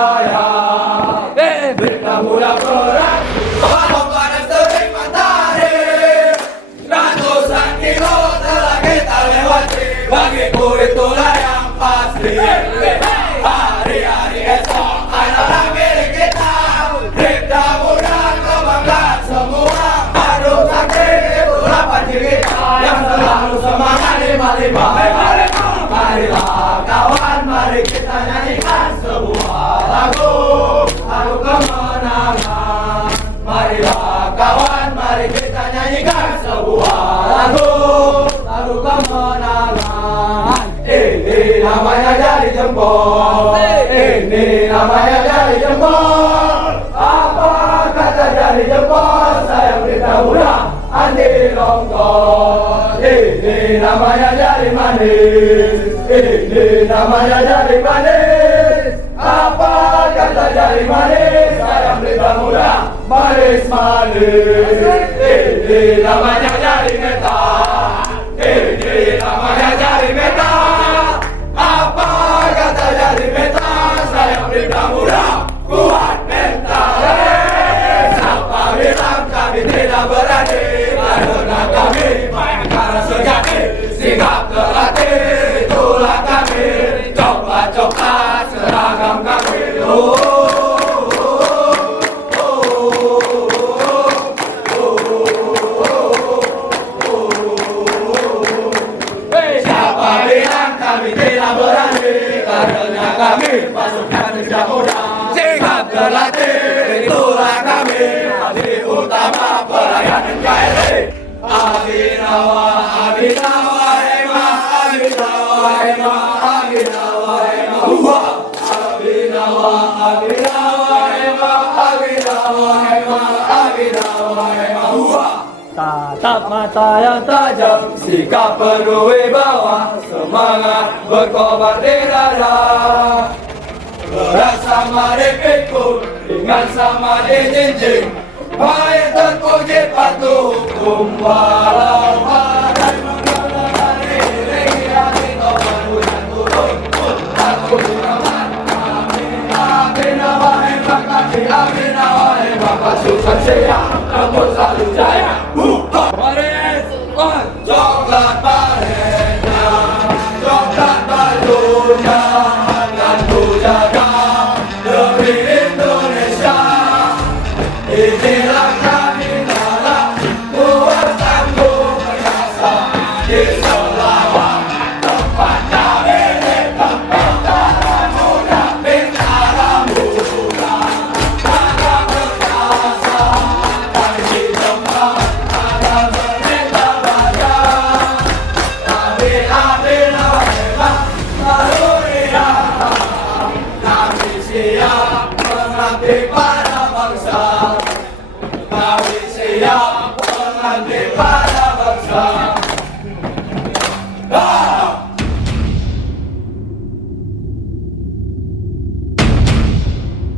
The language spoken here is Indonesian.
jaya. Bertamulah perang walau panas terik matahari, ratusan kilo telah kita lewati, bagiku itulah yang pasti. Hari-hari esok adalah milik kita, kita muda kebanggaan semua. Aduk sakit itulah panci kita yang selalu semangat lima-lima. Marilah kawan, mari kita nyanyikan sebuah lagu kemenangan. Marilah kawan, mari kita nyanyikan sebuah lagu kemenangan. Ini namanya jari jempol, ini namanya jari jempol. Apa kata jari jempol? Saya beritahu muda Andi Rongkol. Ini namanya jari manis, ini namanya jari manis. Apa kata jari manis? Saya beritahu muda manis-manis. Ini namanya jari meta, ini namanya jari meta. Apa kata jari meta? Saya beritahu muda kuat mental. Siapa bilang kami tidak berani? Karena kami bayangkara sejati, sikap terlatih itulah kami. Coklat-coklat seragam kami. Siapa bilang kami tidak berani? Karena kami pasukan tidak muda, sikap terlatih itulah kami. Abdi utama pelayan NKRI. Abhinawa, Abhinawa, Hema, Abhinawa, Hema, Abhinawa, Hema, Abhinawa, Abhinawa, Hema, Abhinawa, Hema, Abhinawa, Hema, tatap mata yang tajam, sikap penuh wibawa, semangat berkobar di dada. Berat sama dipikul, ringan sama dijinjing, baik terpuji patuh hukum. Walau badai mengenai diri hati topan hujan turun, aku diramat. Abhinawa hebat kaki, Abhinawa hebat pasukan siap, namun selalu jaya. Baris, coklat baretnya, coklat bajunya, akan ku jaga demi Indonesia. Inilah kami darah, kuat tangguh perkasa, di selawat tempat kami letak. Bintara muda, bintara muda, ada perkasa, kami tempat, ada berneta baja. Abhinawa hebat, lalu lihat, kami siap mengabdi pada bangsa. Kami siap mengabdi pada bangsa.